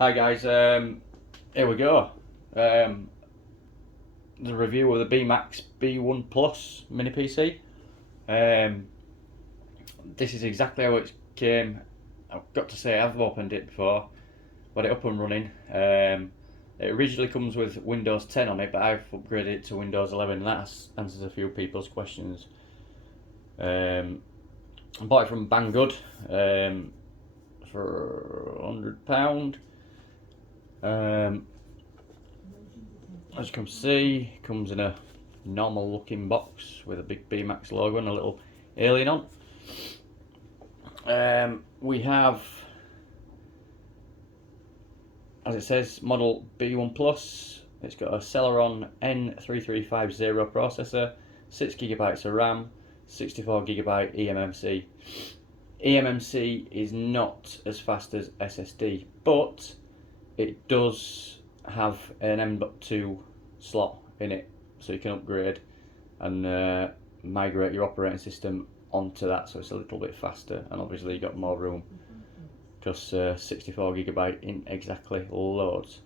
Hi guys, here we go. The review of the Bmax B1 Plus mini PC. This is exactly how it came. I've got to say I've opened it before, got it up and running. It originally comes with Windows 10 on it, but I've upgraded it to Windows 11 and that answers a few people's questions. I bought it from Banggood for £100. As you can see, it comes in a normal looking box with a big Bmax logo and a little alien on. We have, as it says, model B1 Plus. It's got a Celeron N3350 processor, 6GB of RAM, 64GB eMMC. eMMC is not as fast as SSD, but it does have an M.2 slot in it, so you can upgrade and migrate your operating system onto that, so it's a little bit faster, and obviously you got more room because 64GB in exactly loads.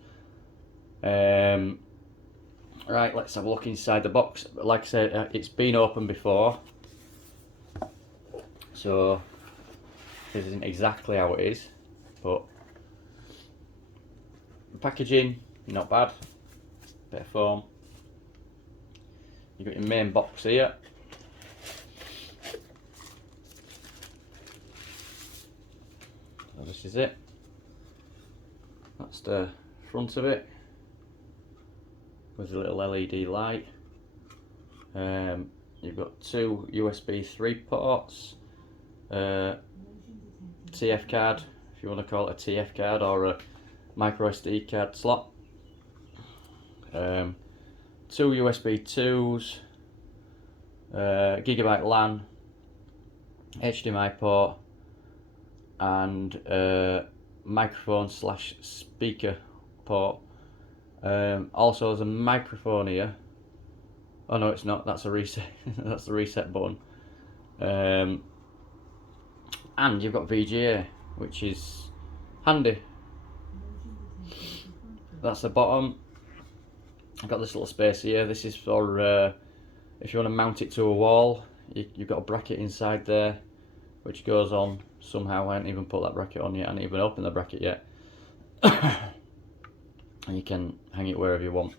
Right, let's have a look inside the box. Like I said, it's been opened before, so this isn't exactly how it is, but the packaging, not bad. Bit of foam. You've got your main box here. So this is it. That's the front of it with a little LED light. You've got two USB 3 ports, TF card, if you want to call it a TF card, or a micro SD card slot. Two USB 2s, gigabyte LAN, HDMI port, and microphone / speaker port. Also, there's a microphone here. Oh no, it's not. That's a reset. That's the reset button. And you've got VGA, which is handy. That's the bottom. I've got this little space here. This is for if you want to mount it to a wall. You've got a bracket inside there which goes on somehow. I haven't even put that bracket on yet. I haven't even opened the bracket yet. And you can hang it wherever you want.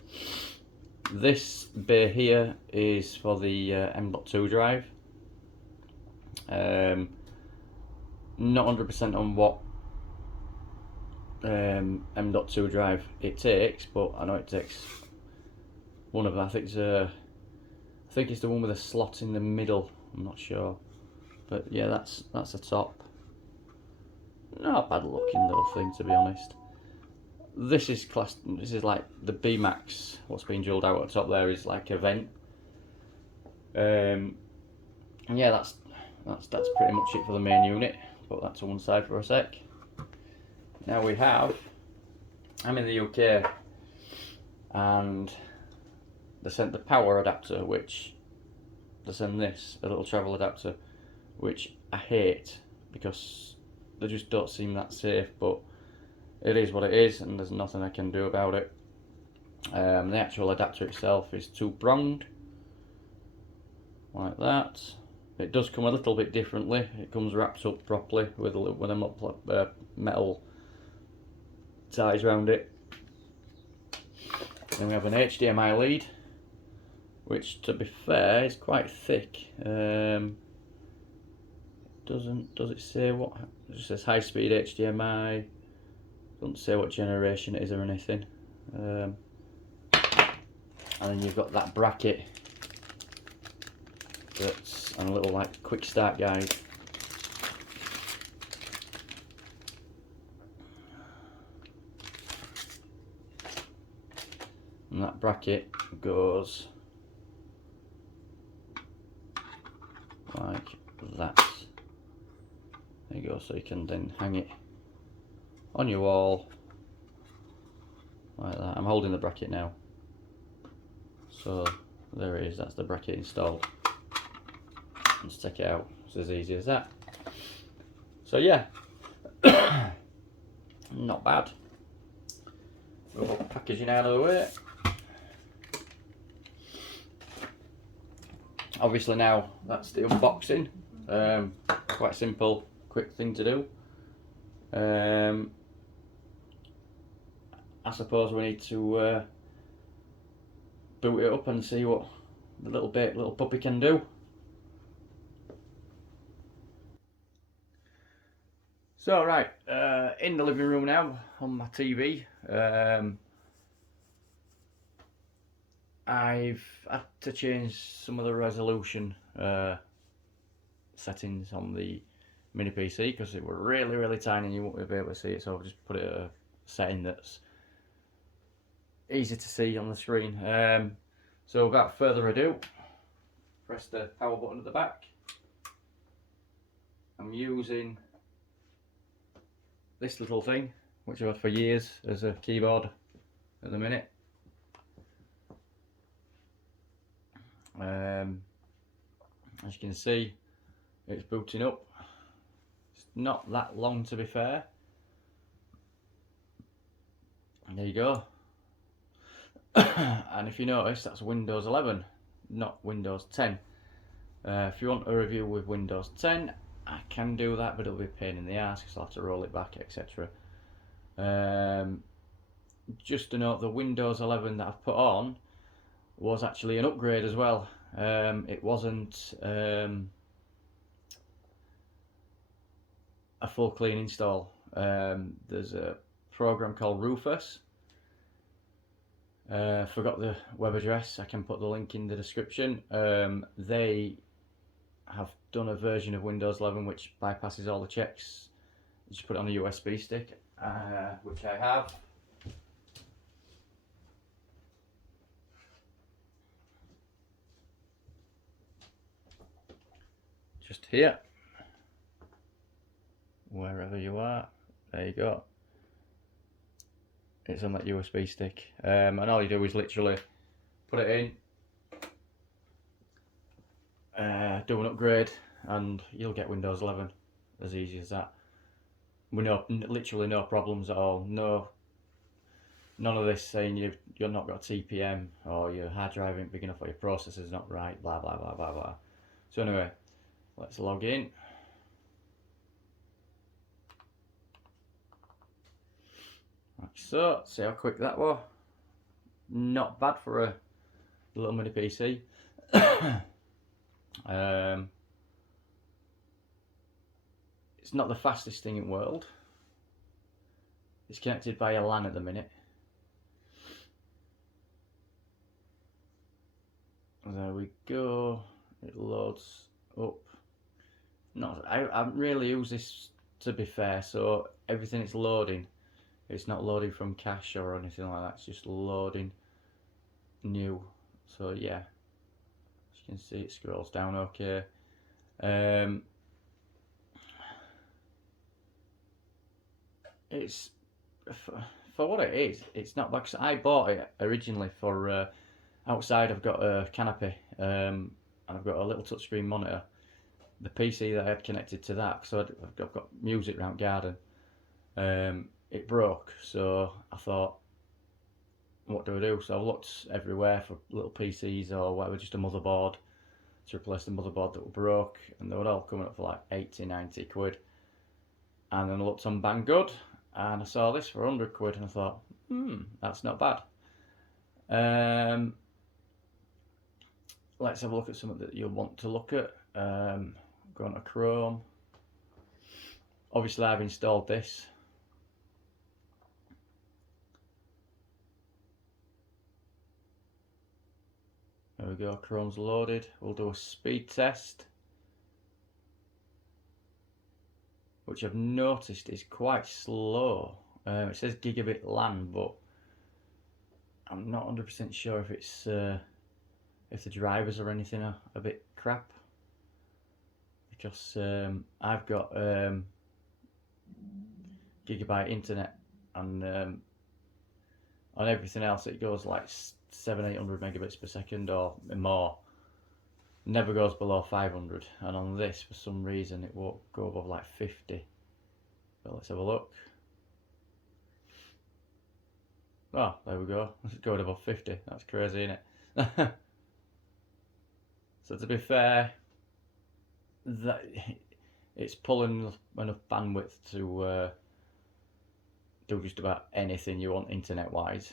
This bay here is for the M.2 drive. Not 100% on what M.2 drive it takes, but I know it takes one of them. I think it's the one with a slot in the middle. I'm not sure, but yeah, that's the top. Not a bad looking little thing, to be honest. This is like the Bmax. What's being drilled out at the top there is like a vent. And yeah, that's pretty much it for the main unit. Put that to one side for a sec. Now I'm in the UK, and they sent the power adapter, which they send this, a little travel adapter, which I hate because they just don't seem that safe, but it is what it is and there's nothing I can do about it. The actual adapter itself is two-pronged, like that. It does come a little bit differently. It comes wrapped up properly with a metal ties around it. Then we have an HDMI lead, which, to be fair, is quite thick. Does it say what? It just says high speed HDMI. Doesn't say what generation it is or anything. And then you've got that bracket and a little like quick start guide. And that bracket goes like that. There you go, so you can then hang it on your wall like that. I'm holding the bracket now, so there it is. That's the bracket installed. Let's take it out. It's as easy as that. So yeah, not bad. Packaging out of the way. Obviously now that's the unboxing. Quite simple, quick thing to do. I suppose we need to boot it up and see what the little puppy can do. So right, in the living room now on my TV. I've had to change some of the resolution settings on the mini PC because it were really tiny and you won't be able to see it, so I've just put it at a setting that's easy to see on the screen. So without further ado, press the power button at the back. I'm using this little thing, which I've had for years as a keyboard at the minute. As you can see, it's booting up. It's not that long, to be fair. And there you go. And if you notice, that's Windows 11, not Windows 10. If you want a review with Windows 10, I can do that, but it'll be a pain in the ass because I'll have to roll it back, etc. Just to note, the Windows 11 that I've put on was actually an upgrade as well. It wasn't a full clean install. There's a program called Rufus. Forgot the web address. I can put the link in the description. They have done a version of Windows 11 which bypasses all the checks. You just put it on a USB stick, which I have. Just here, wherever you are, there you go. It's on that USB stick, and all you do is literally put it in, do an upgrade, and you'll get Windows 11 as easy as that. With literally no problems at all. None of this saying you've not got TPM or your hard drive ain't big enough or your processor's not right, blah blah blah blah blah. So anyway, let's log in. Like so, see how quick that was. Not bad for a little mini PC. It's not the fastest thing in the world. It's connected by a LAN at the minute. There we go. It loads up. I haven't really used this, to be fair, so everything it's loading, it's not loading from cache or anything like that, it's just loading new. So yeah, as you can see, it scrolls down okay. It's for what it is, it's not bad. I bought it originally for outside. I've got a canopy, and I've got a little touchscreen monitor. The PC that I had connected to that, so I've got music around garden. It broke, so I thought, what do I do? So I looked everywhere for little PCs or whatever, just a motherboard to replace the motherboard that broke, and they were all coming up for like 80-90 quid. And then I looked on Banggood and I saw this for 100 quid, and I thought, that's not bad. Let's have a look at something that you'll want to look at. Go on to Chrome. Obviously I've installed this. There we go, Chrome's loaded. We'll do a speed test, which I've noticed is quite slow. It says gigabit LAN, but I'm not 100% sure if it's if the drivers or anything are a bit crap, because I've got gigabyte internet, and on everything else it goes like 700-800 megabits per second or more. Never goes below 500, and on this for some reason it won't go above like 50. But let's have a look. Oh, there we go. It's going above 50. That's crazy, isn't it? So to be fair, that it's pulling enough bandwidth to do just about anything you want internet-wise.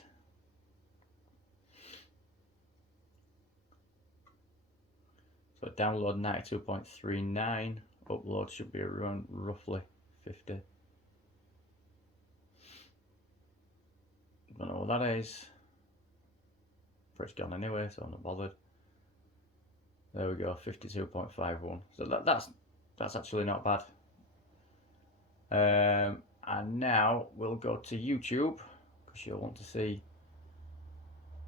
So download 92.39, upload should be around roughly 50. Don't know what that is. But it's gone anyway, so I'm not bothered. There we go, 52.51. So that's actually not bad. And now we'll go to YouTube because you'll want to see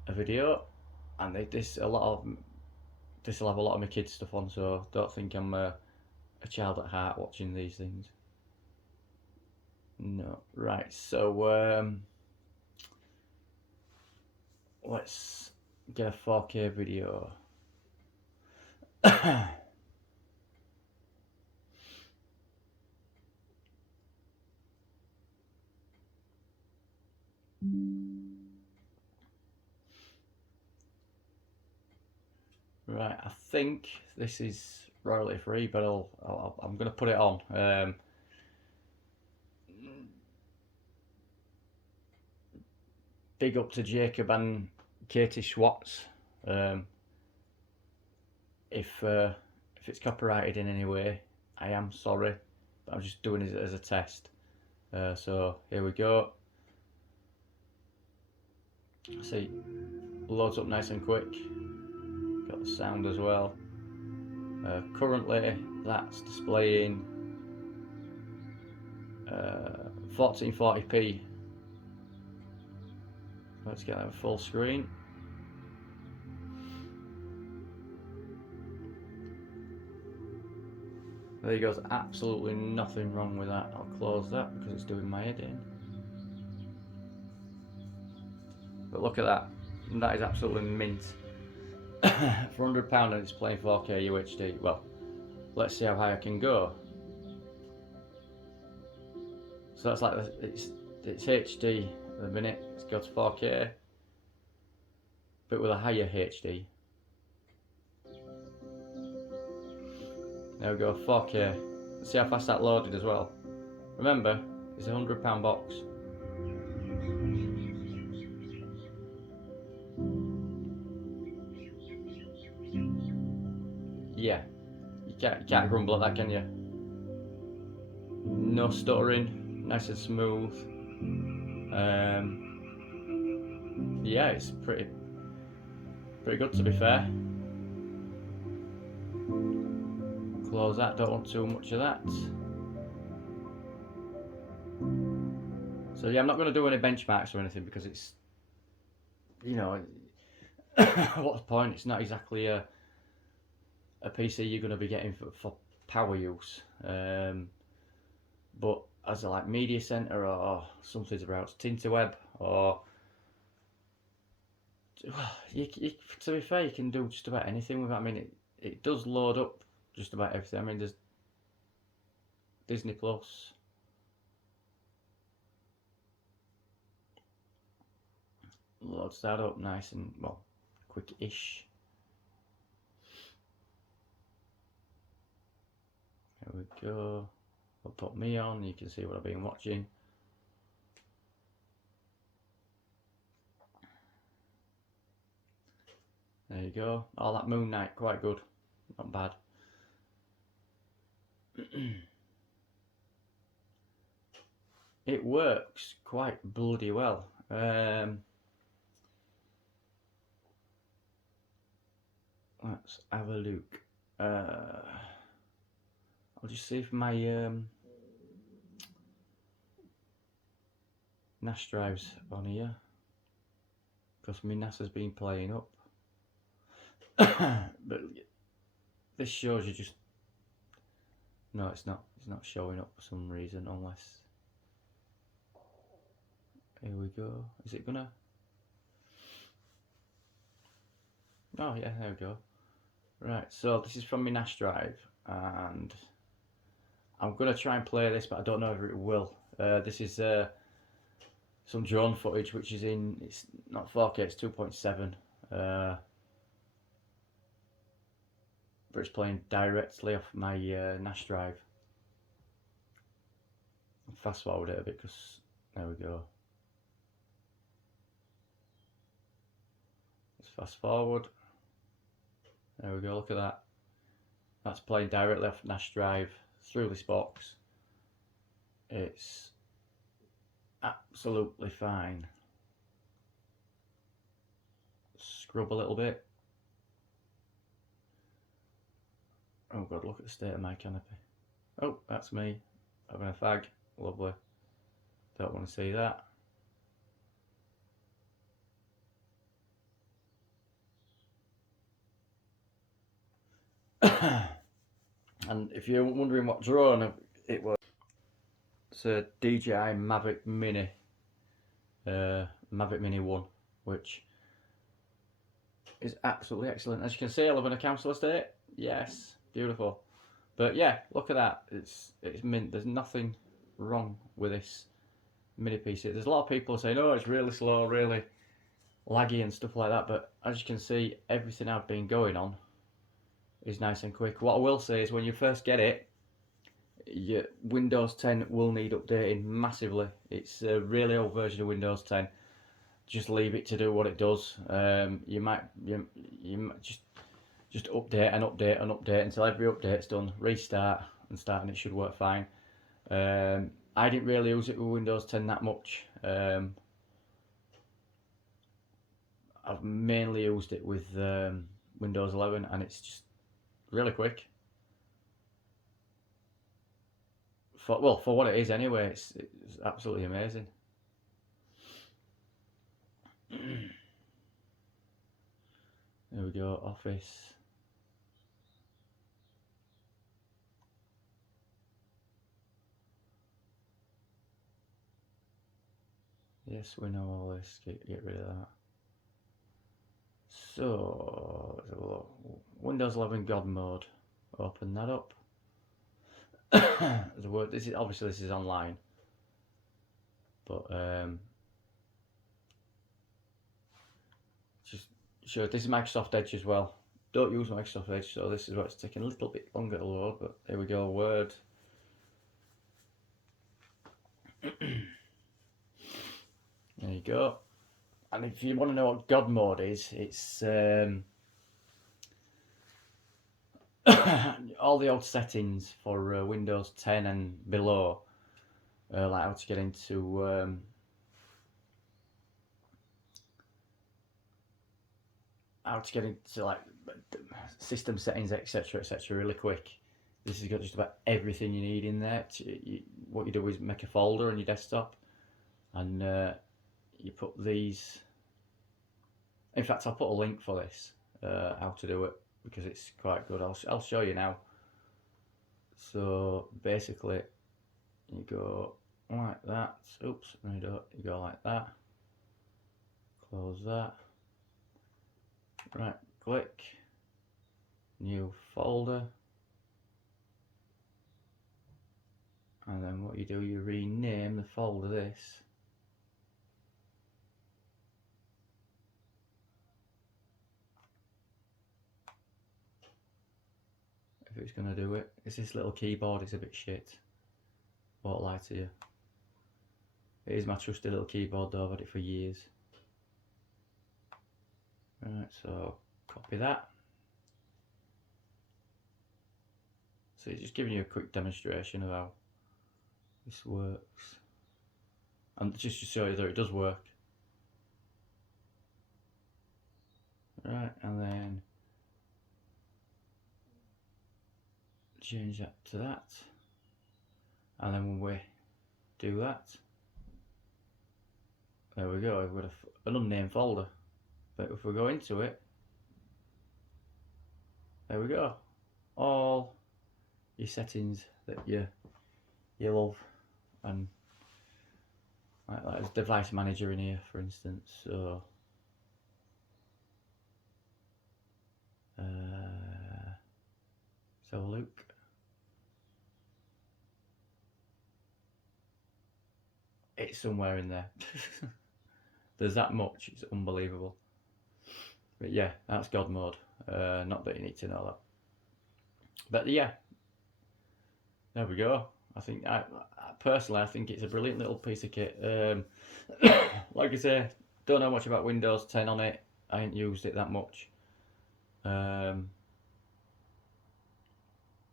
a video, and this will have a lot of my kids' stuff on, so don't think I'm a child at heart watching these things. No, right. So let's get a 4K video. Right, I think this is royalty free, but I'm going to put it on. Big up to Jacob and Katie Schwartz. If it's copyrighted in any way, I am sorry, but I'm just doing it as a test. So here we go. See, loads up nice and quick. Got the sound as well. Currently, that's displaying 1440p. Let's get that full screen. There you go, there's absolutely nothing wrong with that. I'll close that because it's doing my editing. But look at that, that is absolutely mint. For £100 and it's playing 4K UHD. Well, let's see how high I can go. So that's like, it's HD at the minute, let's go to 4K, but with a higher HD. There we go, 4K. Let's see how fast that loaded as well. Remember, it's a £100 box. Yeah, you can't grumble at that, can you? No stuttering, nice and smooth. Yeah, it's pretty good to be fair. Close that, don't want too much of that. So yeah, I'm not going to do any benchmarks or anything because it's, you know, what's the point? It's not exactly a PC you're going to be getting for power use. But as a like media center or something about Tinterweb, or to be fair, you can do just about anything with it. I mean, it does load up just about everything. I mean, there's Disney Plus. Loads that up nice and, well, quick-ish. There we go. I'll put me on, you can see what I've been watching. There you go. Oh, that Moon Knight, quite good. Not bad. It works quite bloody well. Let's have a look. I'll just see if my NAS drive's on here, because my NAS has been playing up. But this shows you just, no, it's not showing up for some reason, unless, here we go, is it gonna, oh yeah, there we go. Right, so this is from my NAS drive, and I'm gonna try and play this, but I don't know if it will. This is some drone footage, which is it's not 4K, it's 2.7, but it's playing directly off my NAS drive. Fast forward it a bit because there we go. Let's fast forward. There we go, look at that. That's playing directly off NAS drive through this box. It's absolutely fine. Scrub a little bit. Oh god, look at the state of my canopy. Oh, that's me having a fag. Lovely. Don't want to see that. And if you're wondering what drone it was, it's a DJI Mavic Mini, Mavic Mini 1, which is absolutely excellent. As you can see, I live in a council estate. Yes, beautiful. But yeah, look at that. It's mint. There's nothing wrong with this mini PC. There's a lot of people saying, oh, it's really slow, really laggy and stuff like that. But as you can see, everything I've been going on is nice and quick. What I will say is when you first get it, your Windows 10 will need updating massively. It's a really old version of Windows 10. Just leave it to do what it does. You might just update and update and update until every update's done. Restart and start, and it should work fine. I didn't really use it with Windows 10 that much. I've mainly used it with Windows 11, and it's just really quick. For what it is anyway, it's absolutely amazing. There we go, Office. Yes, we know all this. Get rid of that. So, let's have a look. Windows 11 God mode. Open that up. The word. This is online, but just show. This is Microsoft Edge as well. Don't use Microsoft Edge, so this is why it's taking a little bit longer to load. But there we go. Word. There you go. And if you want to know what God mode is, it's all the old settings for Windows 10 and below, like how to get into like system settings, etc., etc., really quick. This has got just about everything you need in there. What you do is make a folder on your desktop, and you put these. In fact, I'll put a link for this, how to do it, because it's quite good. I'll show you now. So basically, you go like that. Oops, no you don't. You go like that. Close that. Right, click. New folder. And then what you do, you rename the folder this. If it's going to do it. It's this little keyboard, it's a bit shit. Won't lie to you. It is my trusty little keyboard though, I've had it for years. Right, so copy that. So it's just giving you a quick demonstration of how this works. And just to show you that it does work. Right, and then change that to that. And then when we do that, there we go, we've got an unnamed folder. But if we go into it, there we go. All your settings that you love, and like that is device manager in here, for instance. So let's have a look. it's somewhere in there. There's that much, it's unbelievable. But yeah, that's God mode. Not that you need to know that. But yeah, there we go. I think, personally, I think it's a brilliant little piece of kit. Like I say, don't know much about Windows 10 on it. I ain't used it that much. But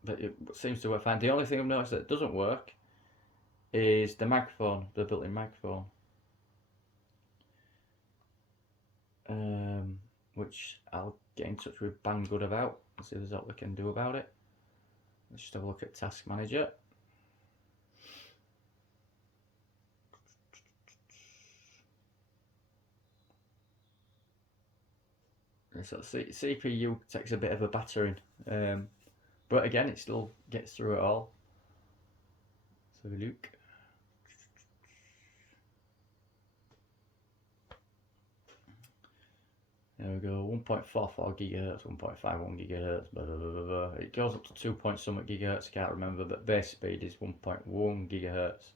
it seems to work fine. The only thing I've noticed that doesn't work is the microphone, the built-in microphone. Which I'll get in touch with Banggood about and see if there's what we can do about it. Let's just have a look at Task Manager. So CPU takes a bit of a battering, but again, it still gets through it all. So we look. There we go, 1.44 gigahertz, 1.51 gigahertz, blah, blah, blah, blah. It goes up to 2 point something gigahertz, I can't remember, but base speed is 1.1 gigahertz.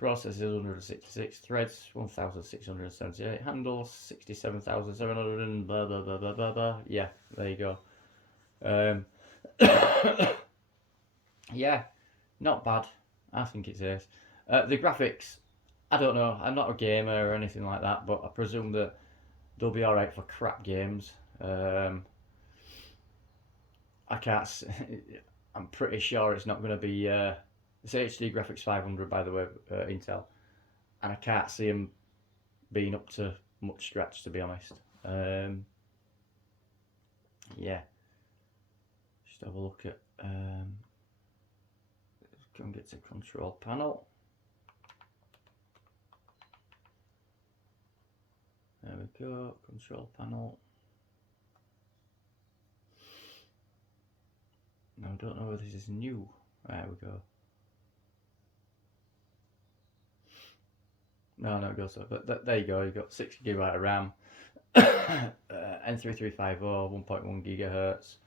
Processors 166 threads, 1678 handles, 67,700 and blah blah blah blah blah blah. Yeah, there you go. Yeah, not bad. I think it's ace. The graphics, I don't know. I'm not a gamer or anything like that, but I presume that they'll be alright for crap games. I can't. I'm pretty sure it's not going to be. It's HD graphics 500, by the way, Intel, and I can't see them being up to much scratch, to be honest. Yeah, just have a look at. Go and get to control panel. There we go, control panel. Now I don't know whether this is new. There we go. No, it goes up. But there you go. You've got 6 GB of RAM, N3350, 1.1 gigahertz,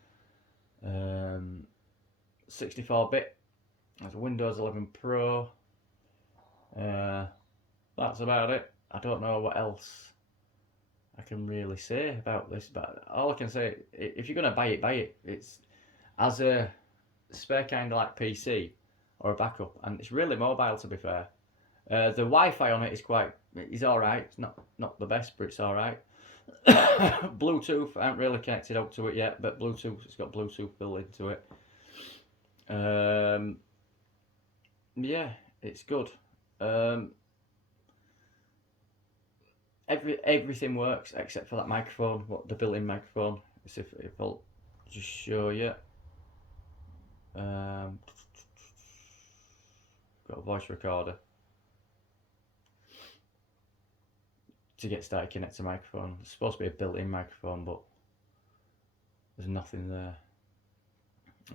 64-bit. That's Windows 11 Pro. That's about it. I don't know what else I can really say about this, but all I can say, if you're gonna buy it. It's as a spare kind of like PC or a backup, and it's really mobile, to be fair. The Wi-Fi on it is alright. It's not the best, but it's alright. Bluetooth, I haven't really connected up to it yet, but it's got Bluetooth built into it. Yeah, it's good. Everything works except for that microphone, the built-in microphone. Let's see if I'll just show you. Got a voice recorder. To get started, connect to microphone. It's supposed to be a built-in microphone, but there's nothing there.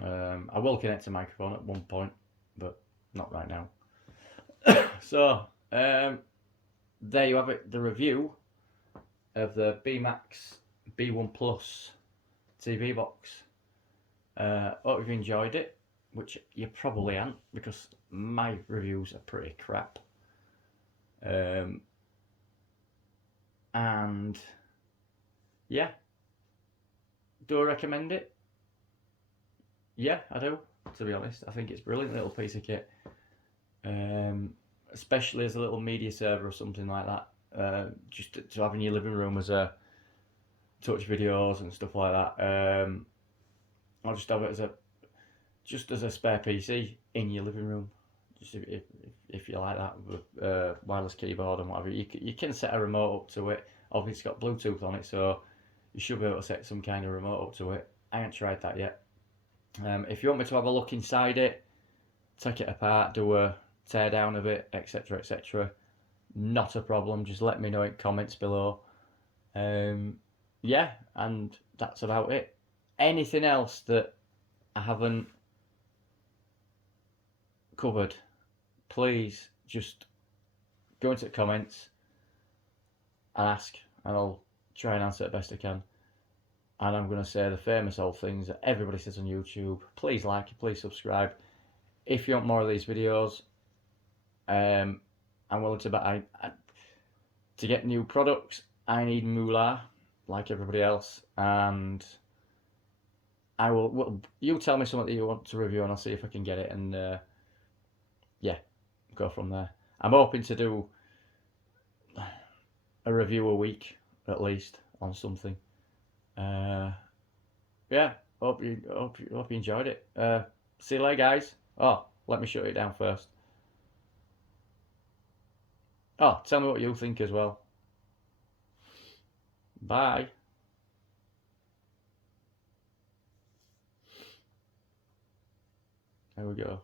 I will connect to microphone at one point, but not right now. So, there you have it, the review of the Bmax B1 Plus TV box. Hope you've enjoyed it, which you probably haven't, because my reviews are pretty crap. And yeah, do I recommend it? Yeah, I do, to be honest. I think it's a brilliant little piece of kit, especially as a little media server or something like that, just to have in your living room as a touch videos and stuff like that. I'll just have it as a spare PC in your living room. Just if you like that, with wireless keyboard and whatever, you can set a remote up to it. Obviously it's got Bluetooth on it, so you should be able to set some kind of remote up to it. I haven't tried that yet. If you want me to have a look inside it, take it apart, do a tear down of it, etc, etc, not a problem. Just let me know in comments below. Yeah, and that's about it. Anything else that I haven't covered, please just go into the comments and ask, and I'll try and answer it best I can. And I'm going to say the famous old things that everybody says on YouTube. Please like it, please subscribe if you want more of these videos. And I'm willing to bet to get new products, I need moolah, like everybody else, and I will. Well, you tell me something that you want to review, and I'll see if I can get it, and yeah, go from there. I'm hoping to do a review a week at least on something. Yeah, hope you enjoyed it. See you later, guys. Oh, let me shut it down first. Oh, tell me what you think as well. Bye. There we go.